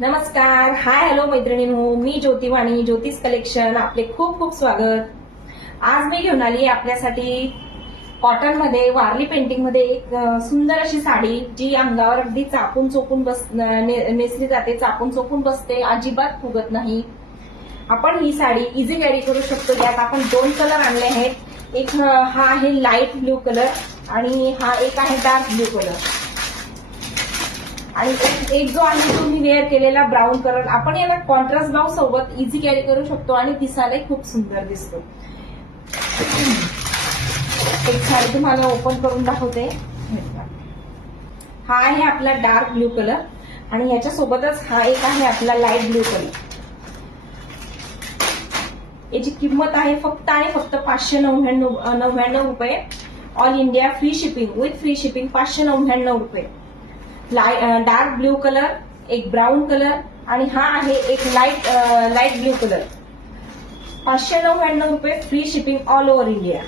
नमस्कार, hi hello मैत्रिणींनो, मी ज्योती वाणी, ज्योतिष कलेक्शन. आपले खूप खूप स्वागत. आज मी घेऊन आली आपल्यासाठी कॉटन मध्ये वारली पेंटिंग मध्ये एक सुंदर अशी साडी, जी अंगावर अगदी चापून चोपून नेसली जाते, चापून चोपून बसते, अजिबात फुगत नाही. आपण ही साडी इझी कॅरी करू शकतो. यात आपण दोन कलर आणले आहेत. एक हा आहे लाईट ब्ल्यू कलर आणि हा एक आहे डार्क ब्ल्यू कलर. आणि एक जो आहे तो मी वेअर केलेला ब्राऊन कलर. आपण याला कॉन्ट्रास्ट ब्लाउज सोबत इझी कॅरी करू शकतो आणि दिसायला खूप सुंदर दिसतो. एक साडी तुम्हाला ओपन करून दाखवते. हा आहे आपला डार्क ब्ल्यू कलर आणि याच्या सोबतच हा एक आहे आपला लाईट ब्ल्यू कलर. याची किंमत आहे फक्त आणि फक्त 599 रुपये. All India free shipping, with free shipping 599 रुपये. डार्क ब्ल्यू कलर, एक ब्राऊन कलर आणि हा आहे एक लाईट ब्ल्यू कलर. 599 रुपये, free shipping all over India.